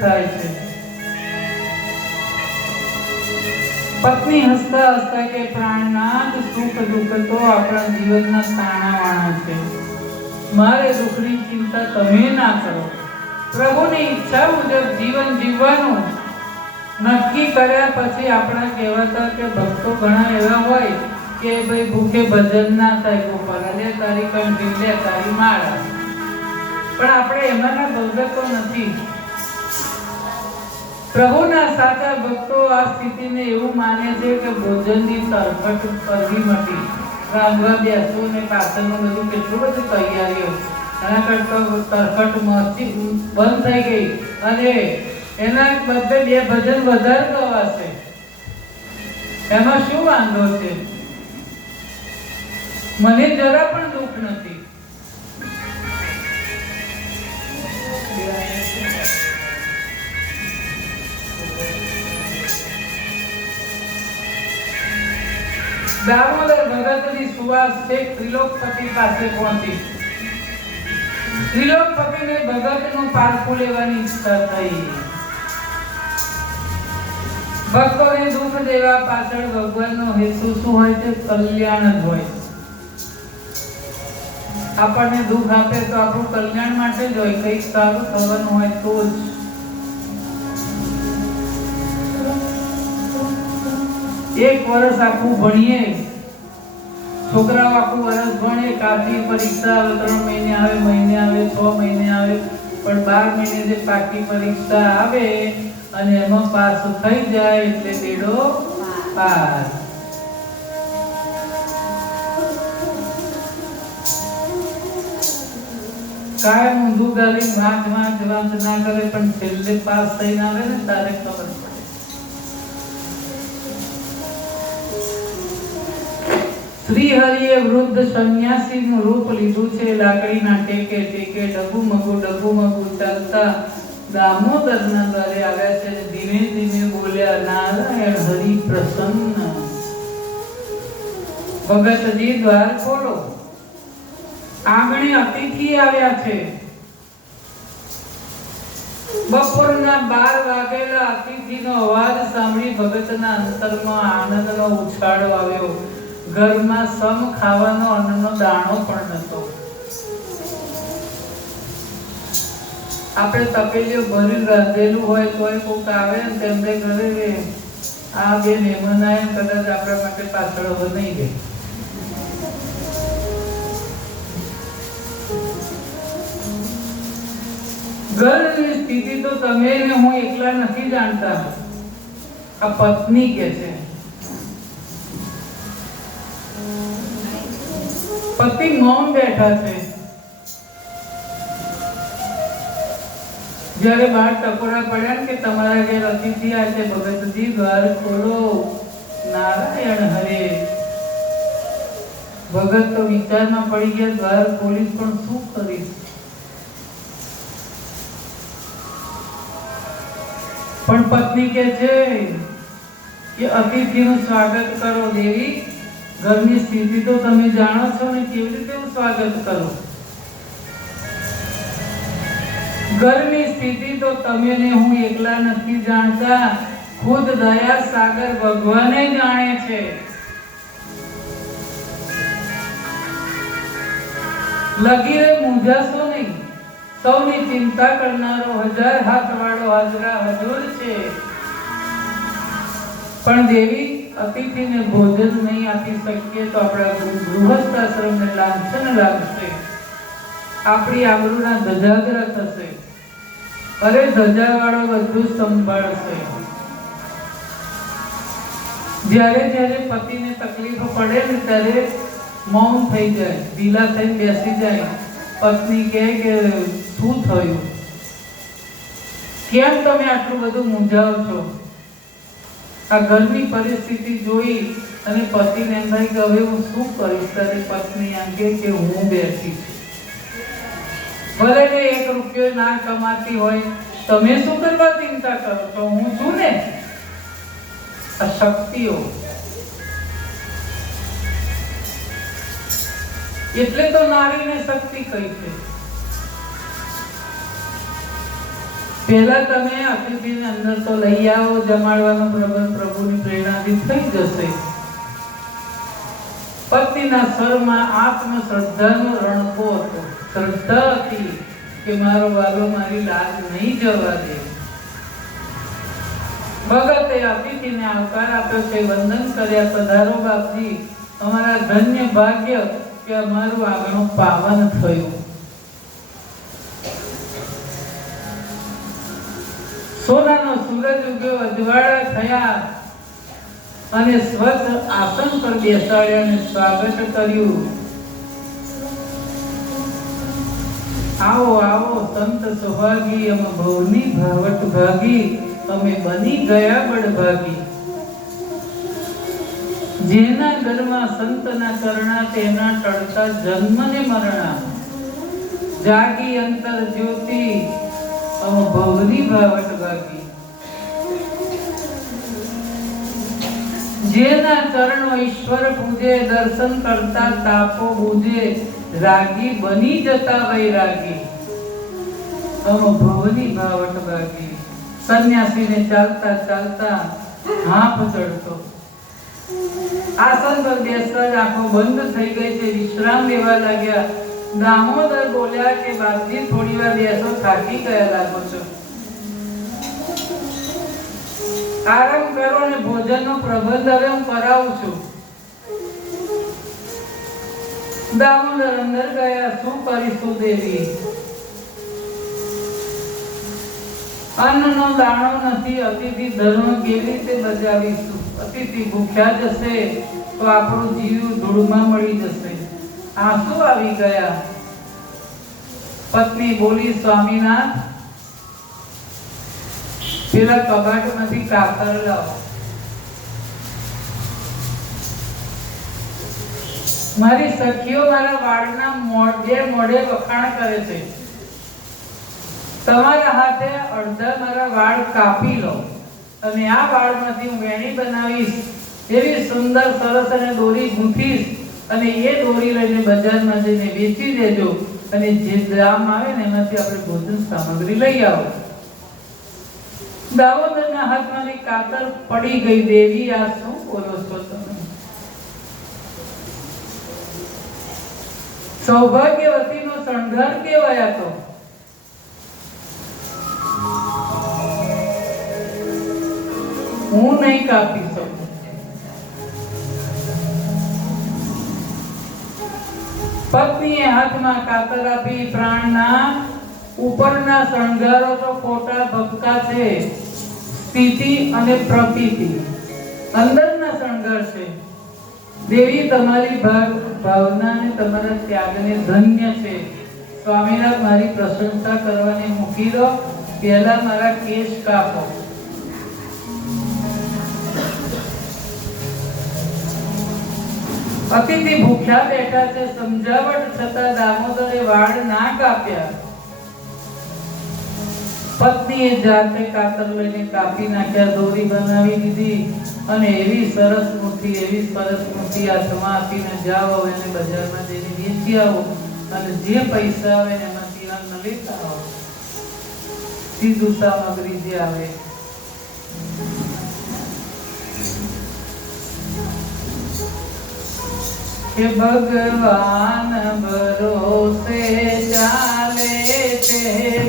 થાય છે. પત્ની હસતા હસતા કે પ્રાણનાથ, સુખ દુઃખ તો આપણા જીવનના તાણાવાણા છે. મારે દુઃખની ચિંતા તમે ના કરો. પ્રભુની ઈચ્છા મુજબ જીવન જીવવાનું નક્કી કર્યા પછી આપણા કહેવાતા કે ભક્તો ઘણા એવા હોય કે ભાઈ ભૂખે ભજન ના થાય, ગોપાલ લે તારી કંઠી, લે તારી માળ. પણ આપણે એમાંના ભગતો નથી. પ્રભુના સાચા ભક્તો આ સ્થિતિને એવું માને છે કે ભોજનની તરફટ કરવી મટી, રાંધવા બેસવું ને પાછળનું બધું કેટલું બધું તૈયારીઓ, એના કરતા તરફટ મસ્તી બંધ થઈ ગઈ અને એના બદલે બે ભજન વધારે ગવાશે. એમાં શું વાંધો છે? મને જરા પણ દુઃખ નથી. દામોદર ભગતની સુવાસ છેક ત્રિલોકપતિ પાસે પહોંચી. ત્રિલોકપતિને ભગતનું પારખું લેવાની ઈચ્છા થઈ. ભક્તોને દુઃખ દેવા પાછળ ભગવાનનો હેતુ શું હોય છે? કલ્યાણ જ હોય. આપણને દુઃખ આપે તો આપણું કલ્યાણ માટે જ હોય, કંઈક સારું થવાનું હોય તો જ. એક વર્ષ આખું ભણીએ, છોકરાઓ આખું વર્ષ ભણે, કાચી પરીક્ષા આવે, 3 મહિને આવે, મહિને આવે, 6 મહિને આવે, પણ 12 મહિને જે પાકી પરીક્ષા આવે અને એમાં પાસ થઈ જાય એટલે બેડો પાર. કાયમ ઊંધું ગાલી વાંચ ના કરે પણ છેલ્લે પાસ થઈને આવે ને તારે ખબર પડે. શ્રી હરિએ વૃદ્ધ સંન્યાસીનું રૂપ લીધું છે. લાકડીના ટેકે ટેકે ડગુમગુ ચાલતા દામોદરના દ્વારે આવ્યા છે. ધીમે ધીમે બોલ્યા, નારાયણ હરિ પ્રસન્ન. ભગતજી દ્વાર ખોલો. આંગણે અતિથિ આવ્યા છે. બપોરના 12 વાગેલા અતિથિનો અવાજ સાંભળી ભગતના અંતરમાં આનંદનો ઉછાળો આવ્યો. ઘરમાં સમ ખાવાનો અન્નનો દાણો પણ નહોતો. આપણે તપેલીઓ ભરી રાંધેલું હોય તોય કોક આવે ને તેમને ઘરે આ બે મહેમાન આવ્યા, કદાચ આપણા માટે પાછળ નહીં ગઈ. ઘરની સ્થિતિ તો તમે ને હું એકલા નથી જાણતા. આ પત્ની કે છે, પતિ મૌન બેઠા છે. જ્યારે બહાર ટકોરા પડ્યા ને કે તમારા ઘેર અતિથિ આવે છે, ભગતજી દ્વાર ખોલો. નારાયણ હરે. ભગત તો વિચારમાં પડી ગયા, દ્વાર ખોલીશ પણ શું કરીશ? પણ પત્ની કે છે કે અતિથિનું સ્વાગત કરો. દેવી, ઘરની સ્થિતિ તો તમે જાણો છો ને, કેવી રીતે હું સ્વાગત કરું? ઘરની સ્થિતિ તો તમે ને હું એકલા નથી જાણતા, ખુદ દયા સાગર ભગવાને જાણે છે. લગીરે મૂંઝાશો નહીં. સૌની ચિંતા કરનારો 1000 હાથ વાળો હાજરા હજુર છે. પણ દેવી, અતિથિને ભોજન નહીં આપી શકીએ તો આપણા ગૃહસ્થાશ્રમને લાંછન લાગશે, આપણી આબરૂના ધજાગરા થશે. અરે ધજાવાળો બધું સંભાળશે. જ્યારે જ્યારે પતિને તકલીફ પડે ને ત્યારે મૌન થઈ જાય, ઢીલા થઈને બેસી જાય. પત્ની કહે કે શું થયું? કેમ તમે આટલું બધું મૂંઝાવ છો? આ ઘરની પરિસ્થિતિ જોઈ અને પતિને એમ થાય કે હવે હું શું કરીશ? ત્યારે પત્ની એમ કે હું બેઠી છું. ભલે ને 1 રૂપિયો ના કમાતી હોય, તમે શું કરવા ચિંતા કરો છો? હું છું ને. આ શક્તિઓ એટલે તો નારીને શક્તિ કહી છે. પહેલા તમે અતિથિને અંદર તો લઈ આવો, જમાડવાનો પ્રભુની પ્રેરણાથી થઈ જશે. પત્નીના સ્વરમાં આત્મ શ્રદ્ધાનો રણકો હતો. શ્રદ્ધા હતી કે મારો વાલો મારી લાજ નહીં જવા દે. ભગતે અતિથિને આવકાર આપ્યો છે, વંદન કર્યા. પધારો બાપજી, અમારા ધન્ય ભાગ્ય કે અમારું આગણું પાવન થયું. સોનાનો સૂરજ ઉગ્યો, અજવાળા થયા અને સ્વચ્છ આસન પર બેસાડ્યા અને સ્વાગત કર્યું. આવો આવો સંત સૌભાગી, અમે ભવની ભાવટ ભાગી, અમે બની ગયા બળભાગી. જેના ઘરમાં સંતના કરણા, તેના ટળતા જન્મ ને મરણા. જાગી અંતર જ્યોતિ, અમે ભવની ભાવટ ભાગી. જેના ચરણો ઈશ્વર પૂજે, દર્શન કરતા તાપો બુજે. રાગી બની જતા વૈરાગી, અમે ભવની ભાવટ ભાગી. સંન્યાસીને ચાલતા ચાલતા હાંફ ચડતો. આસન પર બેસતા જ આંખો બંધ થઈ ગઈ છે, વિશ્રામ લેવા લાગ્યા. દામોદર બોલ્યા કે બાપજી, થોડી વાર બેસો, થાકી ગયા લાગો છો. આરામ કરો ને ભોજનનો પ્રબંધ હવે હું કરાવું છું. દામોદર અંદર ગયા. શું કરીશું દેવી? અન્નનો દાણો નથી, અતિથિ ધર્મ કેવી રીતે બજાવીશું? અતિથિ ભૂખ્યા જશે તો આપણું જીવ ધૂળમાં મળી જશે. આંસુ આવી ગયા. પત્ની બોલી, સ્વામીનાથ, પેલા કબાટમાંથી કાકર લાવો. મારી સખીઓ મારા વાળના મોઢે વખાણ કરે છે. તમારા હાથે અડધા મારા વાળ કાપી લો અને આ વાળમાંથી હું વેણી બનાવીશ, એવી સુંદર સરસ અને દોરી ગૂંથીશ અને એ દોરી લઈને બજારમાં જઈને વેચી દેજો અને જે દામ આવે ને એમાંથી આપણે ભોજન સામગ્રી લઈ આવો. દામોદરના હાથમાંથી કાતર પડી ગઈ. દેવી, આ શું બોલો છો તમે? સૌભાગ્યવતીનો શણગાર કેવાય તો. હું નહીં કાપી શકું. પત્નીએ હાથમાં કાતર આપી. પ્રાણના ઉપરના શણગારો તો ખોટા ભક્તા છે. સ્થિતિ અને પ્રતીતિ અંદરના શણગાર છે. દેવી, તમારી ભાવના અને તમારા ત્યાગને ધન્ય છે. સ્વામીનાથ, મારી પ્રશંસા કરવાની મૂકી દો, પહેલા મારા કેશ કાપો. અતિથિ ભૂખ્યા બેઠા છે. સમજાવટ છતાં દામોદરે વાળ ના કાપ્યા. પત્નીએ જાતે કાતર લઈને કાપી નાખ્યા, દોરી બનાવી દીધી અને એવી સરસ મુઠ્ઠી હાથમાં આપીને જાઓ, એને બજારમાં જઈને વેચી આવો અને જે પૈસા આવે એમાંથી અન્ન લેતા આવો. સીધું સામગ્રી જે આવે. કે ભગવાન ભરોસે ચાલે છે.